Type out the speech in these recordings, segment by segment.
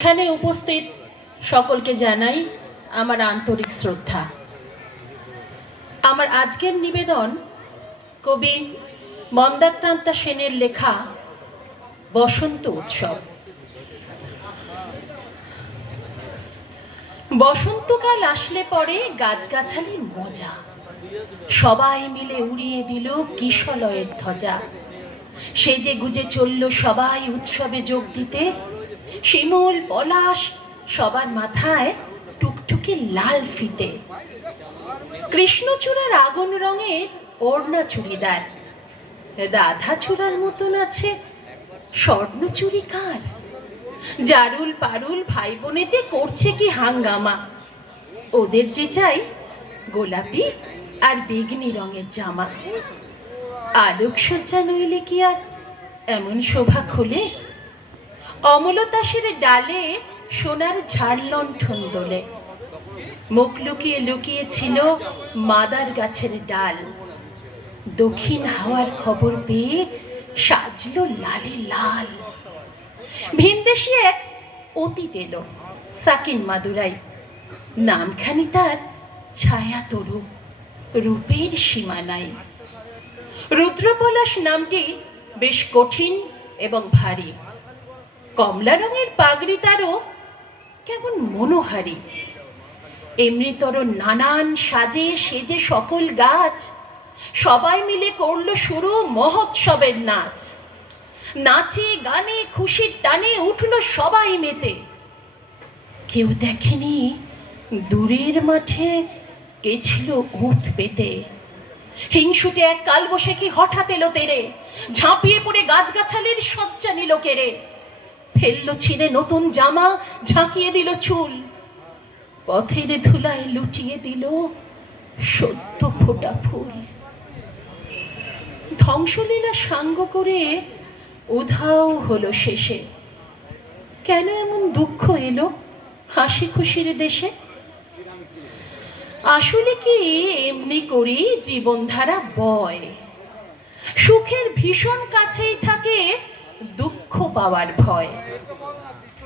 এখানে উপস্থিত সকলকে জানাই আমার আন্তরিক শ্রদ্ধা। আমার আজকের নিবেদন কবি মন্দাক্রান্তা সেনের লেখা বসন্ত উৎসব। বসন্তকাল আসলে পরে গাছগাছালির মজা, সবাই মিলে উড়িয়ে দিল কিশলয়ের ধ্বজা। সেজে গুজে চলল সবাই উৎসবে যোগ দিতে। শিমুল পলাশ সবার মাথায় টুকটুকে লাল ফিতে। কৃষ্ণচূড়ার আগুন রঙের ওড়না চুড়িদার, রাধা চূড়ার মতন আছে স্বর্ণ চুড়ি কার। জারুল পারুল ভাই বোনেতে করছে কি হাঙ্গামা, ওদের যে চাই গোলাপি আর বেগনি রঙের জামা। আলোকসজ্জা নইলে কি আর এমন শোভা খোলে, অমলতাসের ডালে সোনার ঝাড় লণ্ঠন দোলে। মুখ লুকিয়ে লুকিয়ে ছিল মাদার গাছের ডাল, দক্ষিণ হাওয়ার খবর পেয়ে সাজলো লালে লাল। ভিনদেশি এক অতীত এলো সাকিন মাদুরাই, নামখানি তার ছায়া তরু, রূপের সীমা নাই। রুদ্রপলাশ নামটি বেশ কঠিন এবং ভারী, কমলা রঙের পাগড়ি তারও কেমন মনোহারী। এমনিতর নানান সাজে সেজে সকল গাছ সবাই মিলে করলো শুরু মহোৎসবের নাচ। নাচে গানে খুশির টানে উঠল সবাই মেতে। কেউ দেখেনি দূরের মাঠে কে ছিল উঠ পেতে। হিংসুটে এক কালবৈশাখী হঠাৎ এলো তেরে, ঝাঁপিয়ে পড়ে গাছগাছালির সজ্জা নিল কেড়ে। ফেললো ছিঁড়ে নতুন জামা, ঝাঁকিয়ে দিল চুল, পথের ধুলায় লুটিয়ে দিল সদ্য ফোটা ফুল। ধ্বংসলীলা সাঙ্গ করে উধাও হলো শেষে। কেন এমন দুঃখ এলো হাসি খুশির দেশে? আসলে কি এমনি করেই জীবনধারা বয়, সুখের ভীষণ কাছেই থাকে দুঃখ পাওয়ার ভয়।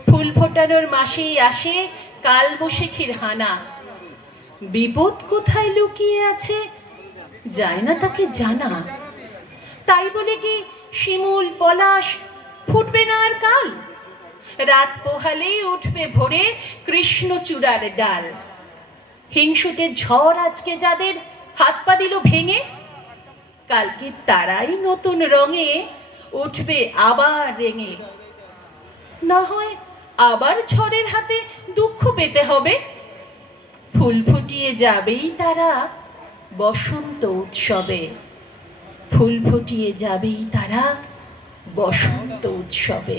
ফুল ফোটানোর মাসেই আসে কালবৈশাখীর হানা, বিপদ কোথায় লুকিয়ে আছে যায় না তাকে জানা। তাই বলে কি শিমুল পলাশ ফুটবে না আর কাল? রাত পোহালেই উঠবে ভোরে কৃষ্ণচূড়ার ডাল। হিংসুটে ঝড় আজকে যাদের হাত পা দিল ভেঙে, কালকে তারাই নতুন রঙে উঠবে আবার রেঙে। না হয় আবার ঝড়ের হাতে দুঃখ পেতে হবে, ফুল ফুটিয়ে যাবেই তারা বসন্ত উৎসবে। ফুল ফুটিয়ে যাবেই তারা বসন্ত উৎসবে।